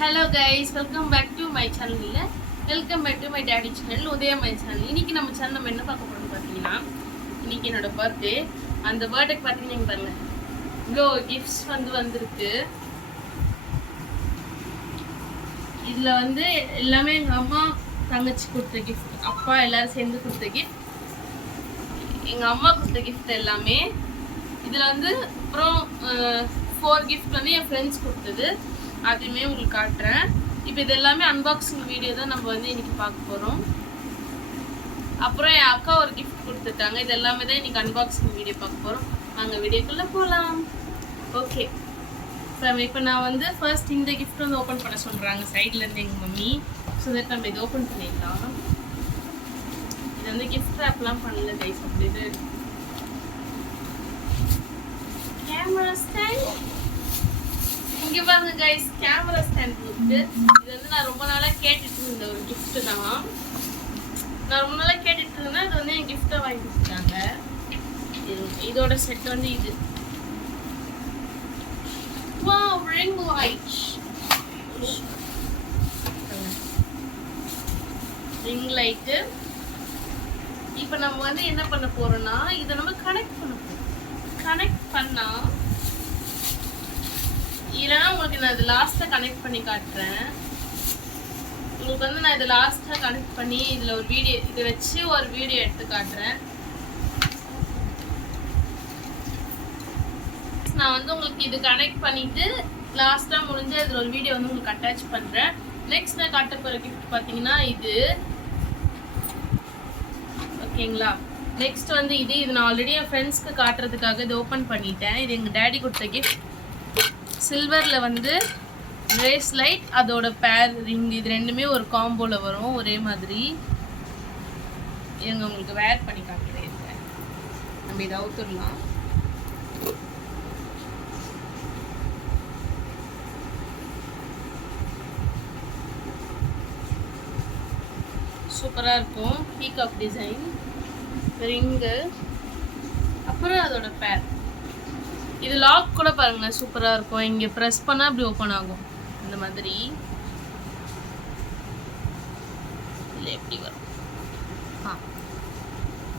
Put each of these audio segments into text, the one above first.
Hello guys, welcome back to my channel. இல்லை, welcome back to my daddy channel, Udaya my channel. இன்றைக்கி நம்ம channel நம்ம என்ன பார்க்க போகிறோம்னு பார்த்தீங்கன்னா, இன்றைக்கி என்னோடய பர்த்டே. அந்த பர்த்டேக்கு பார்த்தீங்கன்னா நீங்கள் பாருங்கள், இவ்வளோ கிஃப்ட்ஸ் வந்திருக்கு. இதில் எல்லாமே எங்கள் அம்மா தங்கச்சி கொடுத்த கிஃப்ட், அப்பா எல்லோரும் சேர்ந்து கொடுத்த கிஃப்ட், எங்கள் அம்மா கொடுத்த கிஃப்ட் எல்லாமே. இதில் அப்புறம் 4 கிஃப்ட் என் ஃப்ரெண்ட்ஸ் கொடுத்தது, அதுவுமே உங்களுக்கு காட்டுறேன். இப்போ இது எல்லாமே அன்பாக்சிங் வீடியோ தான் நம்ம இன்னைக்கு பார்க்க போகிறோம். அப்புறம் என் அக்கா ஒரு கிஃப்ட் கொடுத்துட்டாங்க. இது எல்லாமே தான் இன்னைக்கு அன்பாக்சிங் வீடியோ பார்க்க போகிறோம். அங்கே வீடியோக்குள்ளே போகலாம். ஓகே, இப்போ நான் ஃபர்ஸ்ட் இந்த கிஃப்ட் ஓப்பன் பண்ண சொல்கிறாங்க சைட்லேருந்து எங்கள் மம்மி. ஸோ தட் நம்ம இது ஓப்பன் பண்ணிடலாம். இது கிஃப்ட் ரேப்லாம் பண்ணல கைஸ், அப்படி இது கேமரா ஸ்டாண்ட். இங்கே பாருங்க கைஸ், கேமரா ஸ்டாண்ட் இருக்கு. இது நான் ரொம்ப நாளாக கேட்டுட்டு இருந்த ஒரு கிஃப்ட் தான். நான் ரொம்ப நாளாக கேட்டுட்டு இருந்தேன். இது என் கிஃப்டாக வாங்கி கொடுத்துட்டாங்க. இதோட செட் இது. Wow, ring light. Ring light. இப்போ நம்ம என்ன பண்ண போறோம்னா, இதை நம்ம கனெக்ட் பண்ண போறோம். கனெக்ட் பண்ணா இல்லைனா உங்களுக்கு நான் இது லாஸ்ட்டாக கனெக்ட் பண்ணி காட்டுறேன். உங்களுக்கு நான் இதை லாஸ்ட்டாக கனெக்ட் பண்ணி இதில் ஒரு வீடியோ, இதை வச்சு ஒரு வீடியோ எடுத்து காட்டுறேன். நான் உங்களுக்கு இது கனெக்ட் பண்ணிட்டு லாஸ்ட்டாக முடிஞ்சு அதில் ஒரு வீடியோ உங்களுக்கு அட்டாச் பண்ணுறேன். நெக்ஸ்ட் நான் காட்ட போகிற கிஃப்ட் பார்த்தீங்கன்னா இது. ஓகேங்களா? நெக்ஸ்ட் இது நான் ஆல்ரெடி என் ஃப்ரெண்ட்ஸ்க்கு காட்டுறதுக்காக இது ஓப்பன் பண்ணிட்டேன். இது எங்கள் டேடி கொடுத்த கிஃப்ட். சில்வரில் பிரேஸ்லைட், அதோட பேர் ரிங், இது ரெண்டுமே ஒரு காம்போவில் வரும் ஒரே மாதிரி. உங்களுக்கு வேர் பண்ணி காட்டுறேன். நம்ம இதை அவுத்துடலாம். சூப்பராக இருக்கும். பீகாக் டிசைன் ரிங்கு, அப்புறம் அதோட பேர். இது லாக் கூட பாருங்களேன், சூப்பராக இருக்கும். இங்கே ப்ரெஸ் பண்ணால் இப்படி ஓப்பன் ஆகும். இந்த மாதிரி இல்லை எப்படி வரும்.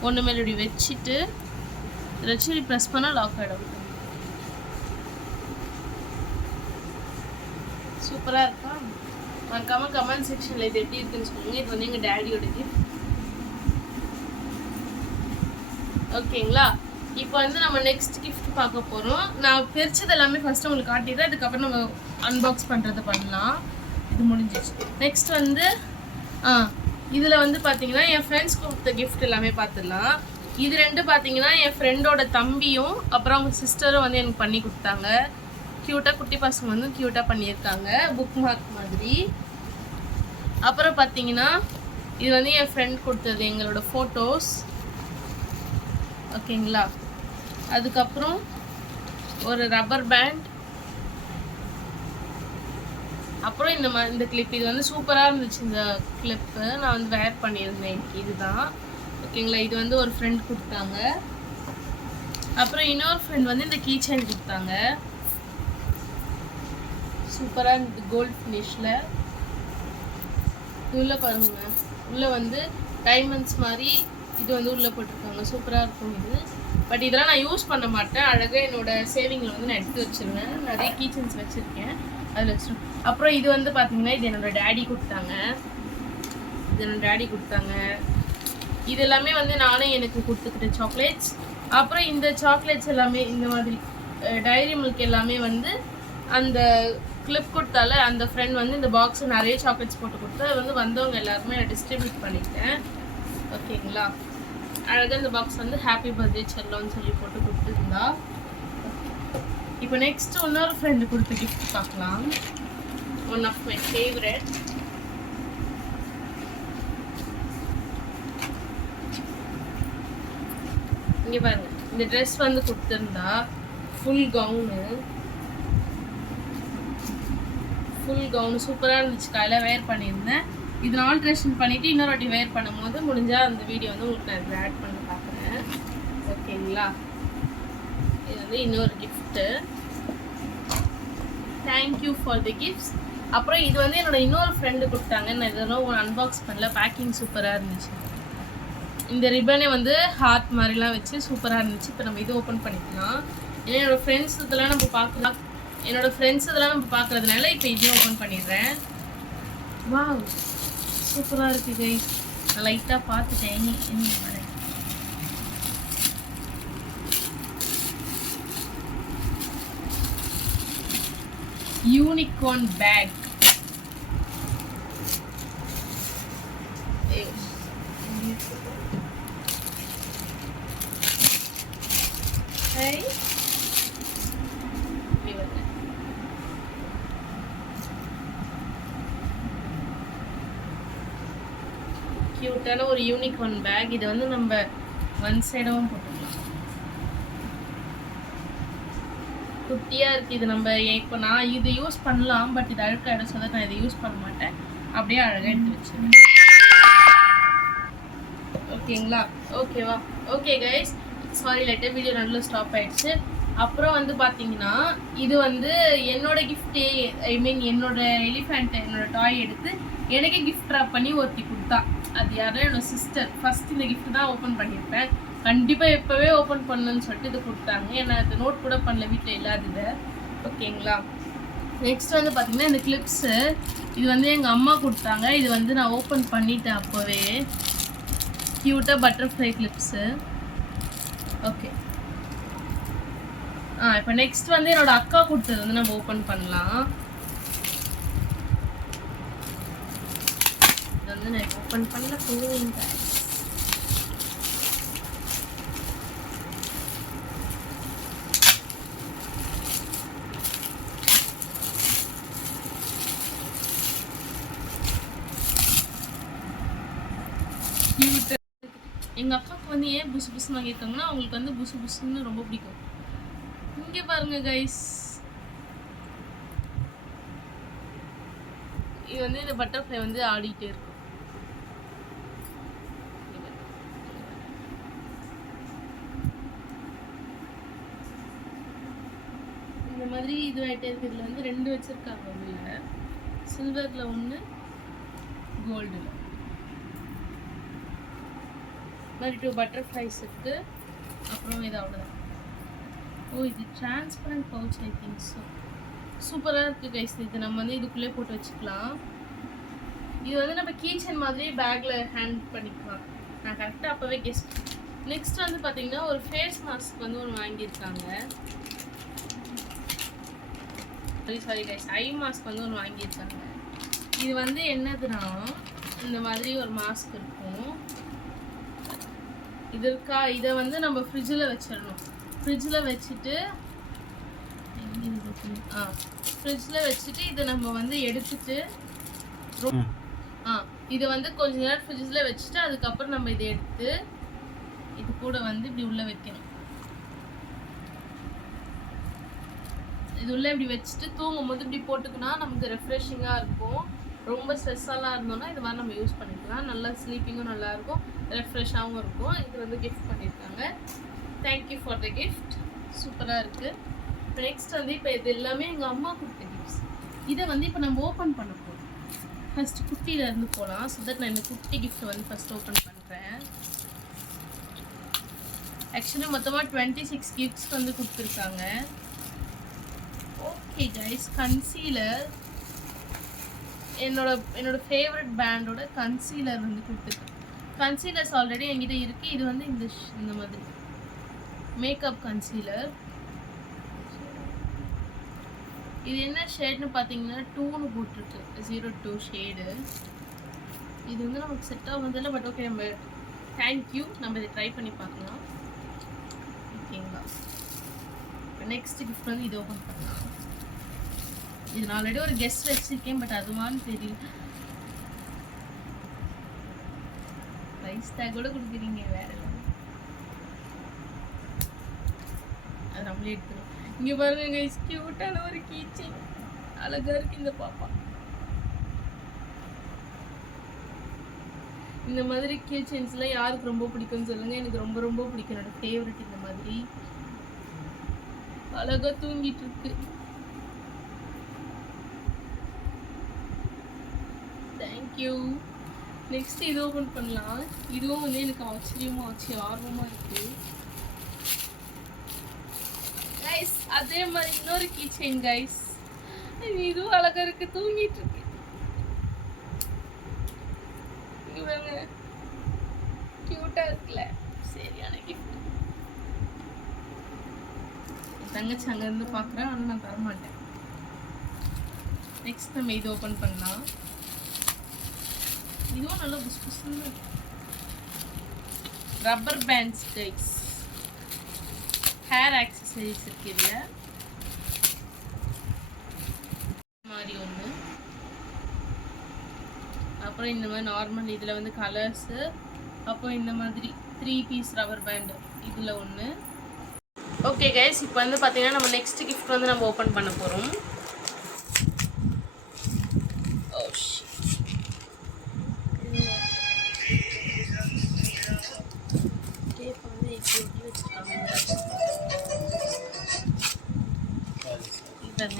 ஒன்று மேலே இப்படி வச்சுட்டு இதை வச்சு இப்படி ப்ரெஸ் பண்ணால் லாக் ஆகிடும். சூப்பராக இருக்கா? மறக்காமல் கமெண்ட் செக்ஷனில் இது எப்படி இருக்குன்னு சொல்லுங்கள். இது எங்கள் டேடியோட கிஃப்ட். ஓகேங்களா? இப்போ நம்ம நெக்ஸ்ட் கிஃப்ட் பார்க்க போகிறோம். நான் பிரிச்சது எல்லாமே ஃபஸ்ட்டு உங்களுக்கு காட்டிடுறேன். அதுக்கப்புறம் நம்ம அன்பாக்ஸ் பண்ணுறது பண்ணலாம். இது முடிஞ்சிச்சு. நெக்ஸ்ட் இதில் பார்த்தீங்கன்னா என் ஃப்ரெண்ட்ஸ் கொடுத்த கிஃப்ட் எல்லாமே பார்த்துடலாம். இது ரெண்டு பார்த்தீங்கன்னா என் ஃப்ரெண்டோட தம்பியும் அப்புறம் அவங்க சிஸ்டரும் எனக்கு பண்ணி கொடுத்தாங்க. க்யூட்டாக, குட்டி பசங்க க்யூட்டாக பண்ணியிருக்காங்க, புக் மார்க் மாதிரி. அப்புறம் பார்த்தீங்கன்னா இது என் ஃப்ரெண்ட் கொடுத்தது, எங்களோட ஃபோட்டோஸ். ஓகேங்களா? அதுக்கப்புறம் ஒரு ரப்பர் பேண்ட், அப்புறம் இந்த கிளிப். இது சூப்பராக இருந்துச்சு. இந்த கிளிப்பு நான் வேர் பண்ணியிருந்தேன். இதுதான். ஓகேங்களா? இது ஒரு ஃப்ரெண்ட் கொடுத்தாங்க. அப்புறம் இன்னொரு ஃப்ரெண்ட் இந்த கீ செயின் கொடுத்தாங்க. சூப்பராக இருந்தது, கோல்ட் ஃபினிஷில். இது உள்ள பாருங்க, உள்ள டைமண்ட்ஸ் மாதிரி இது உள்ளே போட்டிருக்காங்க. சூப்பராக இருக்கும் இது. பட் இதெல்லாம் நான் யூஸ் பண்ண மாட்டேன். அழகாக என்னோடய சேவிங்கில் நான் எடுத்து வச்சுருவேன். நிறைய கீச்சன்ஸ் வச்சுருக்கேன், அதில் வச்சுருவேன். அப்புறம் இது பார்த்தீங்கன்னா இது என்னோடய டேடி கொடுத்தாங்க. இது எல்லாமே நானே எனக்கு கொடுத்துக்கிட்ட சாக்லேட்ஸ். அப்புறம் இந்த சாக்லேட்ஸ் எல்லாமே இந்த மாதிரி டைரி மில்க் எல்லாமே அந்த கிளிப் கொடுத்தால அந்த ஃப்ரெண்ட் இந்த பாக்ஸில் நிறைய சாக்லேட்ஸ் போட்டு கொடுத்து அது வந்தவங்க எல்லாருமே நான் டிஸ்ட்ரிபியூட் பண்ணிட்டேன். ஓகேங்களா? அழகாக இந்த பாக்ஸ் ஹாப்பி பர்த்டே செல்லோன்னு சொல்லி போட்டு கொடுத்துருந்தா. இப்போ நெக்ஸ்ட் இன்னொரு ஃப்ரெண்டு கொடுத்த கிஃப்ட் பார்க்கலாம். One of my favourite. இங்கே பாருங்க, இந்த ட்ரெஸ் கொடுத்துருந்தா ஃபுல் கவுனு சூப்பராக இருந்துச்சு. காலையில் வேர் பண்ணியிருந்தேன். இது நான் ஆல்ட்ரேஷன் பண்ணிவிட்டு இன்னொரு வாட்டி வேர் பண்ணும்போது முடிஞ்சால் அந்த வீடியோ உங்களுக்கு நான் இதில் ஆட் பண்ணி பார்க்குறேன். ஓகேங்களா? இது இன்னொரு gift. Thank you for the gifts. அப்புறம் இது வந்து என்னோட இன்னொரு ஃப்ரெண்டு கொடுத்தாங்க. நான் இதெல்லாம் அன்பாக்ஸ் பண்ணல. பேக்கிங் சூப்பராக இருந்துச்சு. இந்த ரிப்பனே வந்து ஹார்ட் மாதிரிலாம் வச்சு சூப்பராக இருந்துச்சு. இப்போ நம்ம இது ஓப்பன் பண்ணிக்கலாம். ஏன்னா என்னோடய ஃப்ரெண்ட்ஸ் இதெல்லாம் நம்ம பார்க்குறதுனால இப்போ இதையும் ஓப்பன் பண்ணிடுறேன். வாவ், சூப்பராக இருக்குது கைஸ். நான் லைட்டாக பார்த்துட்டேன். என்ன யூனிகார்ன் பேக். கியூட்டான ஒரு யூனிகார்ன் பேக். இது வந்து நம்ம ஒன் சைடாகவும் போட்டுக்கலாம். குட்டியாக இருக்குது. இது நம்ம இப்போ நான் இது யூஸ் பண்ணலாம், பட் இது அழுக்காயிடும். சொல்ல நான் இதை யூஸ் பண்ண மாட்டேன். அப்படியே அழகாக எடுத்து வச்சுருவேன். ஓகேங்களா? ஓகேவா? ஓகே கைஸ், சாரி லைட்டாக வீடியோ நடுவில் ஸ்டாப் ஆகிடுச்சு. அப்புறம் வந்து பார்த்தீங்கன்னா இது வந்து என்னோட கிஃப்ட்டு, ஐ மீன் என்னோட எலிஃபெண்ட், என்னோட டாய் எடுத்து எனக்கே கிஃப்ட் ட்ராப் பண்ணி ஒருத்தி கொடுத்தா. அது யாரும் என்னோட சிஸ்டர். ஃபஸ்ட் இந்த கிஃப்ட் தான் ஓப்பன் பண்ணியிருப்பேன். கண்டிப்பாக எப்போவே ஓப்பன் பண்ணணுன்னு சொல்லிட்டு இது கொடுத்தாங்க. ஏன்னா அது நோட் கூட பண்ணல, வீட்டில் இல்லாதது. ஓகேங்களா? நெக்ஸ்ட் வந்து பார்த்தீங்கன்னா இந்த கிளிப்ஸு. இது வந்து எங்கள் அம்மா கொடுத்தாங்க. இது வந்து நான் ஓப்பன் பண்ணிட்டேன் அப்போவே. க்யூட்டாக பட்டர்ஃப்ளை கிளிப்ஸு. ஓகே, இப்போ நெக்ஸ்ட் வந்து என்னோட அக்கா கொடுத்தது வந்து நம்ம ஓப்பன் பண்ணலாம். இது வந்து நான் ஓப்பன் பண்ண போவேன். எங்கள் அக்காவுக்கு வந்து ஏன் புசு புசுன்னு வாங்கியிருக்காங்கன்னா அவங்களுக்கு வந்து புசு புசுன்னு ரொம்ப பிடிக்கும். இங்கே பாருங்க கைஸ், இது வந்து இந்த பட்டர்ஃப்ளை வந்து ஆடிட்டே இருக்கும். இந்த மாதிரி இது ஆகிட்டே இருக்கு. இதில் வந்து 2 வச்சுருக்காங்க. உள்ள சில்வரில் ஒன்று, கோல்டில் மாதிரி 2 பட்டர்ஃப்ளைஸ் இருக்குது. அப்புறம் இது அவ்வளோதான். ஓ, இது டிரான்ஸ்பரண்ட் பவுச், ஐ திங்க் ஸோ. சூப்பராக இருக்குது கைஸ். இது நம்ம வந்து இதுக்குள்ளே போட்டு வச்சுக்கலாம். இது வந்து நம்ம கீச்சன் மாதிரி பேக்கில் ஹேண்ட் பண்ணிக்கலாம். நான் கரெக்டாக அப்போவே கெஸ். நெக்ஸ்ட் வந்து பார்த்தீங்கன்னா ஒரு ஃபேஸ் மாஸ்க் வந்து ஒன்று வாங்கியிருக்காங்க. சாரி கைஸ், ஐ மாஸ்க் வந்து ஒன்று வாங்கியிருக்காங்க. இது வந்து என்னதுன்னா இந்த மாதிரி ஒரு மாஸ்க் இருக்கும். இது இருக்கா, இதை வந்து நம்ம ஃப்ரிட்ஜில் வச்சிடணும். ஃப்ரிட்ஜில் வச்சுட்டு இதை நம்ம வந்து எடுத்துட்டு இதை வந்து கொஞ்ச நேரம் ஃப்ரிட்ஜில் வச்சுட்டு அதுக்கப்புறம் நம்ம இதை எடுத்து இது கூட வந்து இப்படி உள்ளே வைக்கணும். இது உள்ளே இப்படி வச்சுட்டு தூங்கும் போது இப்படி போட்டுக்கினா நமக்கு ரெஃப்ரெஷிங்காக இருக்கும். ரொம்ப ஸ்ட்ரெஸ்ஸாலாம் இருந்தோம்னா இது மாதிரி நம்ம யூஸ் பண்ணிக்கலாம். நல்லா ஸ்லீப்பிங்கும் நல்லாயிருக்கும், ரெஃப்ரெஷ்ஷாகவும் இருக்கும். இது வந்து கிஃப்ட் பண்ணியிருக்காங்க. Thank you for the gift. சூப்பராக இருக்குது. இப்போ நெக்ஸ்ட் வந்து இப்போ இது எல்லாமே எங்கள் அம்மா கொடுத்த கிஃப்ட்ஸ். இதை வந்து இப்போ நம்ம ஓப்பன் பண்ண போகிறோம். ஃபஸ்ட்டு குட்டியிலேருந்து போகலாம். ஸோ தட் நான் இந்த குட்டி கிஃப்ட் வந்து ஃபஸ்ட் ஓப்பன் பண்ணுறேன். ஆக்சுவலி மொத்தமாக 26 கிஃப்ட்ஸ் வந்து கொடுத்துருக்காங்க. ஓகே கைஸ், கன்சீலர், என்னோட ஃபேவரட் பிராண்டோட கன்சீலர் வந்து கொடுத்துருக்கேன். கன்சீலர்ஸ் ஆல்ரெடி என்கிட்ட இருக்குது. இது வந்து இந்த மாதிரி மேக்கப் கன்சீலர். இது என்ன ஷேட்னு பார்த்தீங்கன்னா 2ன்னு போட்டிருக்கு, 02 ஷேடு. இது வந்து நமக்கு செட் ஆகுதில்ல, பட் ஓகே, நம்ம தேங்க்யூ, நம்ம இதை ட்ரை பண்ணி பார்க்கலாம். ஓகேங்களா? இப்போ நெக்ஸ்ட் கிஃப்ட் வந்து இது ஓப்பன் பண்ணலாம். இது நான் ஆல்ரெடி ஒரு கெஸ்ட் வச்சுருக்கேன், பட் அதுவான்னு தெரியல. ப்ரைஸ் டேக் கூட கொடுக்குறீங்க, வேறு அது நம்மளே எடுத்துரும். இங்கே பாருங்க கைஸ், கியூட்டான ஒரு கீச்செயின், அழகாக இருக்குது இந்த பாப்பா. இந்த மாதிரி கீச்செயின்ஸ்லாம் யாருக்கு ரொம்ப பிடிக்கும்னு சொல்லுங்கள். எனக்கு ரொம்ப ரொம்ப பிடிக்கும். என்னோட ஃபேவரட். இந்த மாதிரி அழகாக தூங்கிட்டு இருக்கு. தேங்க்யூ. நெக்ஸ்ட் இது ஓப்பன் பண்ணலாம். இதுவும் வந்து எனக்கு ஆர்வமாக இருக்குது கைஸ். அதே மாதிரி இன்னொரு கீ செயின் கைஸ். இதுவும் அழகா இருக்கு, தூங்கிட்டு இருக்கு. கியூட்டா இருக்குல்ல, சரியான கிஃப்ட். என் தங்கச்சி அங்க இருந்து பாக்குறேன், ஆனா நான் தர மாட்டேன். நெக்ஸ்ட் நம்ம இது ஓபன் பண்ணலாம். இதுவும் நல்லா புஷ் புஷ்னு rubber bands guys. Hair accessories இருக்கு இதுல. மாதிரி ஒன்று, அப்புறம் இந்த மாதிரி நார்மல் இதில் வந்து கலர்ஸு, அப்புறம் இந்த மாதிரி 3 பீஸ் ரப்பர் பேண்டு இதில் ஒன்று. ஓகே கைஸ், இப்போ வந்து பார்த்தீங்கன்னா நம்ம நெக்ஸ்ட் கிஃப்ட் வந்து நம்ம ஓப்பன் பண்ண போகிறோம்.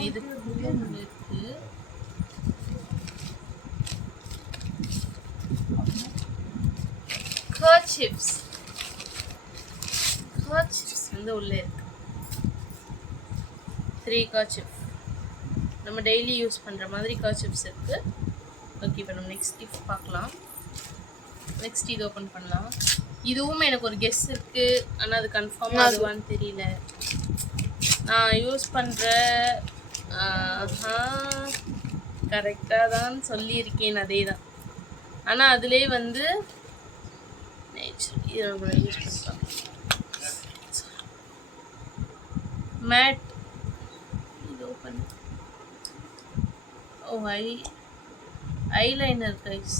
இதுக்கு இருக்கு கர்ச்சிப்ஸ் வந்து உள்ள இருக்கு. 3 கர்ச்சிப் நம்ம டெய்லி யூஸ் பண்ற மாதிரி கர்ச்சிப்ஸ் இருக்கு. ஓகே, இப்போ நம்ம நெக்ஸ்ட் கிஃப்ட் பார்க்கலாம். நெக்ஸ்ட் இது ஓப்பன் பண்ணலாம். இதுவும் எனக்கு ஒரு கெஸ் இருக்கு, ஆனால் அது கன்ஃபார்மாக அதுவான்னு தெரியல. நான் யூஸ் பண்ணுற கரெக்டாக தான் சொல்லியிருக்கேன், அதே தான். ஆனால் அதுலேயே வந்து இதை நம்ம யூஸ் பண்ணலாம். மேட் இது ஓப்பன். Eyeliner guys.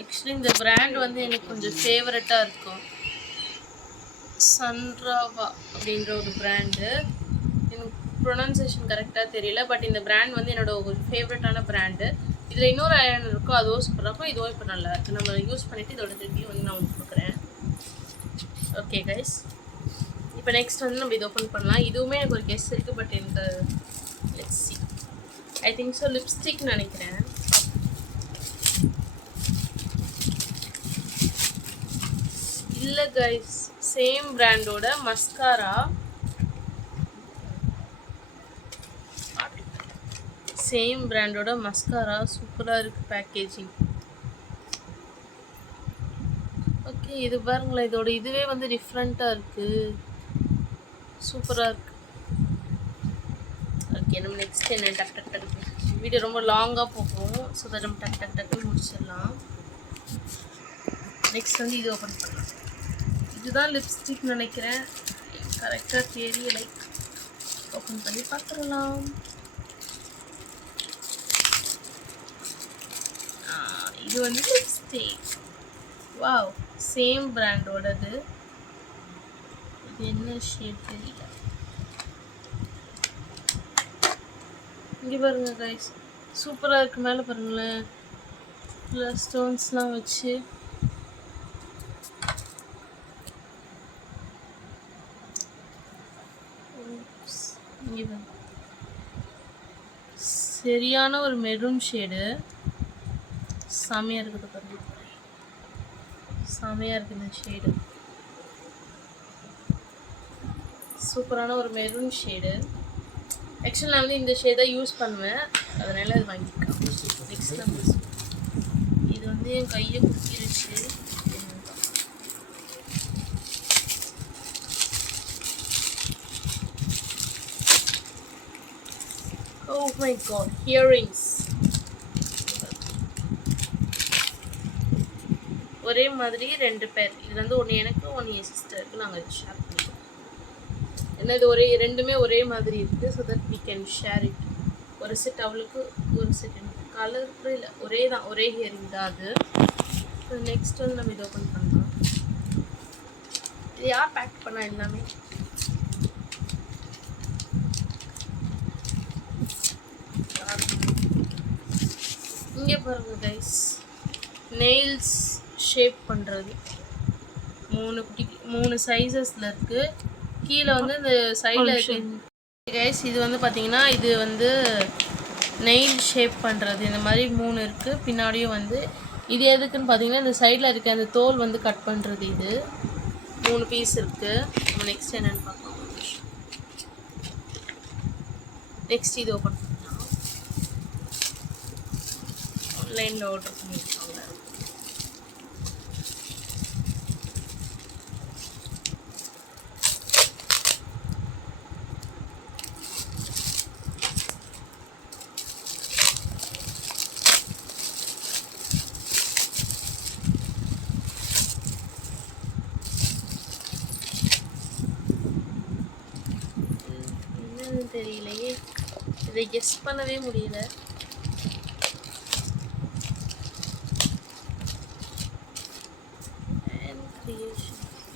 ஆக்சுவலி இந்த பிராண்ட் வந்து எனக்கு கொஞ்சம் ஃபேவரட்டாக இருக்கும். சன்ராவா அப்படின்ற ஒரு பிராண்டு. எனக்கு ப்ரொனன்சியேஷன் கரெக்டாக தெரியல, பட் இந்த பிராண்ட் வந்து என்னோட ஒரு ஃபேவரட்டான பிராண்டு. இதில் இன்னொரு ஐலைனர் இருக்கும், அதுவும் சூப்பராக இருக்கும். இதுவும் இப்போ நல்லா இருக்குது. நம்ம யூஸ் பண்ணிவிட்டு இதோட ரிவ்யூ வந்து நான் உங்களுக்கு கொடுக்குறேன். ஓகே கைஸ், இப்போ நெக்ஸ்ட் வந்து நம்ம இது ஓப்பன் பண்ணலாம். இதுவுமே எனக்கு ஒரு கெஸ் இருக்குது, பட் எனக்கு let's see. I think so lipstick நினைக்கிறேன். இல்லை கைஸ், சேம் பிராண்டோட மஸ்காரா. சேம் பிராண்டோட மஸ்காரா சூப்பராக இருக்குது பேக்கேஜிங். ஓகே, இது பாருங்களேன், இதோட இதுவே வந்து டிஃப்ரெண்ட்டாக இருக்குது, சூப்பராக இருக்குது. ஓகே, நம்ம நெக்ஸ்ட் என்ன டக் டக் டக் வீடியோ ரொம்ப லாங்காக போகும், ஸோ அதை நம்ம டக் டக் டக்குன்னு முடிச்சிடலாம். நெக்ஸ்ட் வந்து இது ஓப்பன் பண்ணலாம். இதுதான் லிப்ஸ்டிக் நினைக்கிறேன், கரெக்டாக தெரியலை. ஓப்பன் பண்ணி பார்த்துடலாம். இது வந்து லிப்ஸ்டிக். Wow, same பிராண்டோடது. இது என்ன ஷேட் தெரியல. இங்கே பாருங்க கைஸ், சூப்பராக இருக்குது. மேலே பாருங்களேன், ஃபுல்லாக ஸ்டோன்ஸ்லாம் வச்சு. சரியான ஒரு மெரூன் ஷேடு, செமையாக இருக்குது பாருங்க, செமையாக இருக்குது இந்த ஷேடு. சூப்பரான ஒரு மெரூன் ஷேடு. ஆக்சுவலி நான் வந்து இந்த ஷேட் தான் யூஸ் பண்ணுவேன், அதனால அது வாங்கியிருக்கேன். நெக்ஸ்ட் நம்ம இது வந்து என் கையை குத்திருச்சு. Oh my god, earrings. ஒரே மாதிரி 2 பேர். இது வந்து ஒன்று எனக்கு, ஒன்று என் சிஸ்டருக்கு நாங்கள் ஷேர் பண்ணிக்கிறோம். ஏன்னா இது ரெண்டுமே ஒரே மாதிரி இருக்குது, so that we can share it. ஒரு செட் அவளுக்கு, ஒரு செட் எனக்கு. கலர் கூட இல்லை, ஒரே தான், ஒரே ஹியரிங் தான் அது. ஸோ நெக்ஸ்ட் வந்து நம்ம இதை ஓப்பன் பண்ணலாம். இது யார் பேக் பண்ணா எல்லாமே? இங்கே பாருங்க கைஸ், நெயில்ஸ் ஷேப் பண்ணுறது 3 சைஸஸில் இருக்குது. கீழே வந்து இந்த சைடில் இருக்கு கைஸ். இது வந்து பார்த்தீங்கன்னா இது வந்து நெயில் ஷேப் பண்ணுறது, இந்த மாதிரி 3 இருக்குது. பின்னாடியும் வந்து இது எதுக்குன்னு பார்த்தீங்கன்னா இந்த சைடில் இருக்க அந்த தோல் வந்து கட் பண்ணுறது. இது 3 பீஸ் இருக்குது. நம்ம நெக்ஸ்ட் என்னென்னு பார்க்கலாம். நெக்ஸ்ட் இது ஓப்பன் பண்ணலாம். ஆன்லைனில் ஆர்டர் பண்ணியிருக்காங்க. தெரியலையே, இதை கெஸ் பண்ணவே முடியல.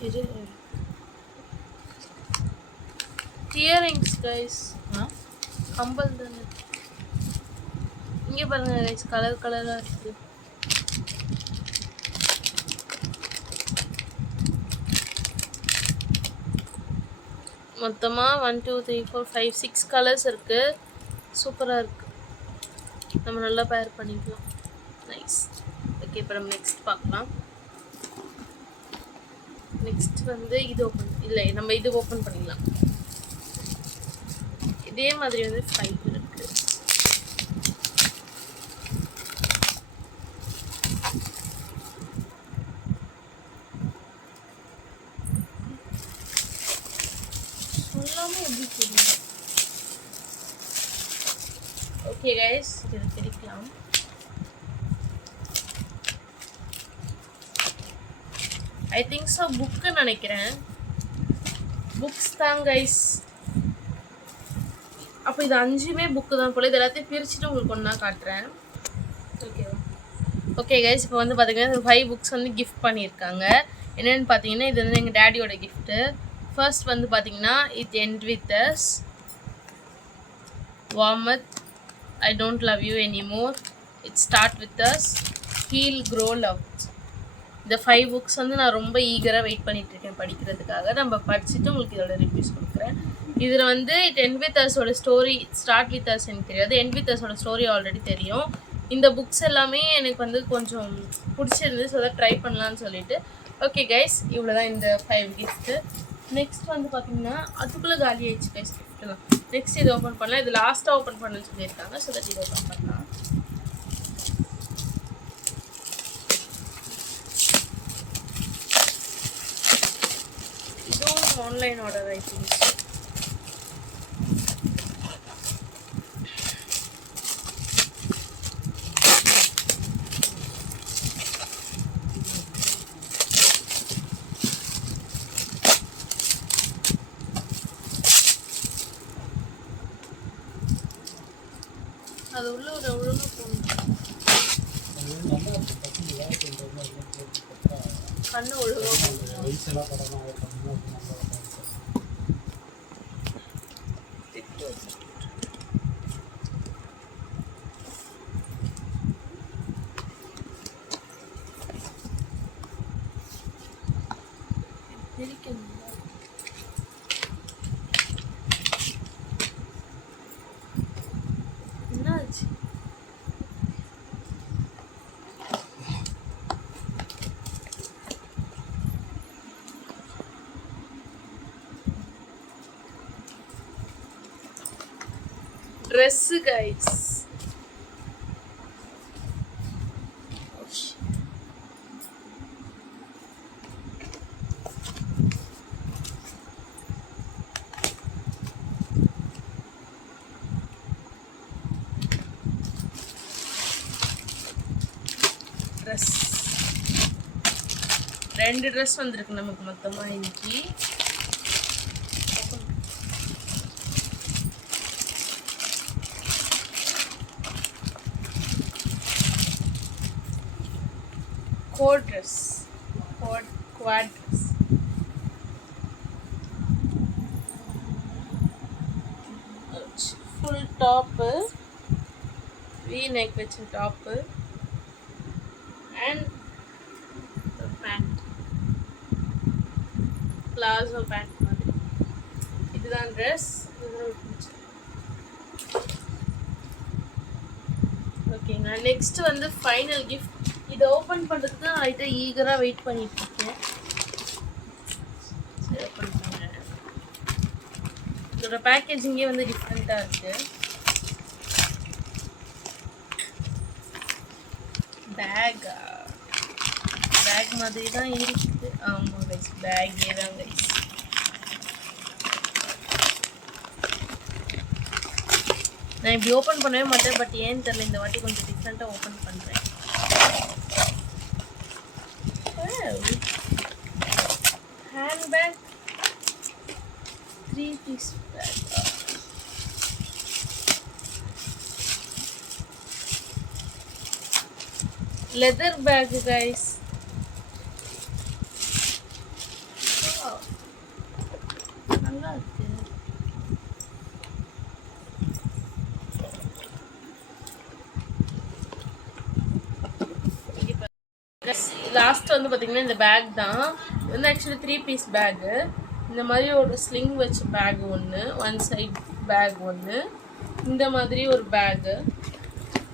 இது இயரிங்ஸ் கைஸ். கம்பல் தானே. இங்கே பாருங்க கைஸ், கலர் கலராக இருக்குது. மொத்தமாக 1 2 3 4 5 6 கலர்ஸ் இருக்குது. சூப்பராக இருக்குது. நம்ம நல்லா பேர் பண்ணிக்கலாம். நைஸ். ஓகே, இப்போ நம்ம நெக்ஸ்ட் பார்க்கலாம். நெக்ஸ்ட் வந்து இது இல்லை, நம்ம இது ஓப்பன் பண்ணிக்கலாம். இதே மாதிரி வந்து 5 இருக்குது. ஓகே கைஸ், இது பிரிக்கலாம். ஐ திங்க் ஸோ புக்குன்னு நினைக்கிறேன். புக்ஸ் தான் கைஸ். அப்போ இது 5மே புக்கு தான் போல. இது எல்லாத்தையும் பிரிச்சுட்டு உங்களுக்கு ஒன்றா காட்டுறேன். ஓகே கைஸ், இப்போ வந்து பார்த்தீங்கன்னா 5 புக்ஸ் வந்து கிஃப்ட் பண்ணியிருக்காங்க. என்னென்னு பார்த்தீங்கன்னா இது வந்து எங்கள் டேடியோட கிஃப்ட்டு. ஃபர்ஸ்ட் வந்து பார்த்தீங்கன்னா it end with us, warmth, I don't love you anymore, it start with us, heal, grow, love. இந்த 5 புக்ஸ் வந்து நான் ரொம்ப ஈகராக வெயிட் பண்ணிட்டு இருக்கேன் படிக்கிறதுக்காக. நம்ம படிச்சுட்டு உங்களுக்கு இதோட ரிவ்யூஸ் கொடுக்குறேன். இதில் வந்து இட் எண்ட் வித் அஸோட ஸ்டோரி, ஸ்டார்ட் வித் அஸ் எனக்கு தெரியாது, எண்ட் வித் அஸோட ஸ்டோரி ஆல்ரெடி தெரியும். இந்த புக்ஸ் எல்லாமே எனக்கு வந்து கொஞ்சம் பிடிச்சிருந்து, ஸோ அதை ட்ரை பண்ணலான்னு சொல்லிட்டு. ஓகே கைஸ், இவ்வளோ தான் இந்த 5 கிஃப்ட்டு. நெக்ஸ்ட் வந்து பார்த்தீங்கன்னா அதுக்குள்ளே காலி ஆயிடுச்சு கைஸ் கிஃப்ட்லாம். நெக்ஸ்ட் இது ஓப்பன் பண்ணலாம். இது லாஸ்ட்டாக ஓப்பன் பண்ணணும்னு சொல்லியிருக்காங்க. ஸோ தட் இது ஓப்பன் பண்ணலாம். இதுவும் ஆன்லைன் ஆர்டர் ஐ திங்க். அது உள்ள ஒரு ஒழுங்காக போகணும். கண்ணு ஒழுங்காக என்னாச்சு? Dress guys. ட்ரெஸ் 2 ட்ரெஸ் வந்திருக்கு நமக்கு மொத்தமாக இன்னைக்கு. quad dress, full top, V-neck with top and the pant, palazzo pant மாதிரி. இதுதான் ட்ரெஸ். ஓகேங்க, நெக்ஸ்ட் வந்து ஃபைனல் கிஃப்ட். இதை ஓப்பன் பண்ணுறதுக்கு தான் லைட்டாக ஈகராக வெயிட் பண்ணிட்டு இருக்கேன். சரி, ஓப்பன் பண்ணுறேன். இதோட பேக்கேஜிங்கே வந்து டிஃப்ரெண்ட்டாக இருக்கு. பேக் மாதிரி தான் இருக்குது. ஆமாம் கைஸ், பேக்கே தான் கைஸ். நான் இப்படி ஓப்பன் பண்ணவே மாட்டேன், பட் ஏன்னு தெரியல இந்த வாட்டி கொஞ்சம் டிஃப்ரெண்ட்டாக ஓப்பன் பண்ணுறேன். Handbag, 3 piece bag. Leather bag guys. நல்லா இருக்கு. லாஸ்ட் வந்து பார்த்தீங்கன்னா இந்த பேக் தான். இது வந்து ஆக்சுவலி 3 piece பேக்கு. இந்த மாதிரி ஒரு ஸ்லிங் வச்ச பேக் ஒன்று, ஒன் சைட் பேக் ஒன்று, இந்த மாதிரி ஒரு பேக்கு,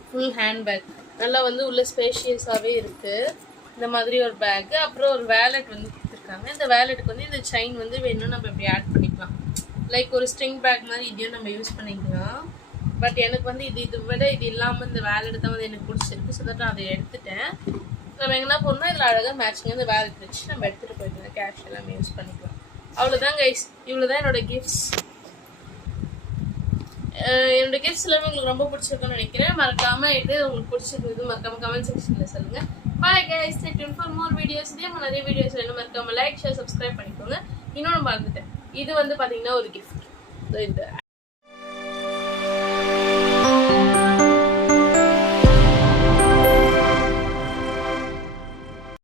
ஃபுல் ஹேண்ட் பேக். நல்லா வந்து உள்ள ஸ்பேஷியஸாகவே இருக்குது. இந்த மாதிரி ஒரு பேக்கு. அப்புறம் ஒரு வேலெட் வந்து கொடுத்துருக்காங்க. இந்த வேலெட்டுக்கு வந்து இந்த செயின் வந்து வேணும்னா நம்ம இப்படி ஆட் பண்ணிக்கலாம். லைக் ஒரு ஸ்ட்ரிங் பேக் மாதிரி இதையும் நம்ம யூஸ் பண்ணிக்கலாம். பட் எனக்கு வந்து இது விட இது இல்லாமல் இந்த வேலெட் தான் வந்து எனக்கு பிடிச்சிருக்கு. ஸோ தட் நான் அதை எடுத்துட்டேன். நம்ம எங்கன்னா போகணும்னா இதில் அழகாக மேட்சிங்காக இந்த வேலெட் வச்சு நம்ம எடுத்துகிட்டு போயிட்டு கேஷ் எல்லாமே யூஸ் பண்ணிக்கலாம். அவ்வளோதான் கைஸ், இவ்வளோதான் என்னோட கிஃப்ட்ஸ். என்னோட கிஃப்ட்ஸ் எல்லாமே உங்களுக்கு ரொம்ப பிடிச்சிருக்குன்னு நினைக்கிறேன். மறக்காம இது உங்களுக்கு பிடிச்சிருக்கு மறக்காம கமெண்ட் செக்ஷனில் சொல்லுங்க. Bye guys, stay tuned for more videos. இதே மாதிரி நிறைய வீடியோஸ் வேணும், மறக்காம லைக் ஷேர் சப்ஸ்கிரைப் பண்ணிக்கோங்க. இன்னொன்று மறந்துட்டேன், இது வந்து பார்த்தீங்கன்னா ஒரு கிஃப்ட். இந்த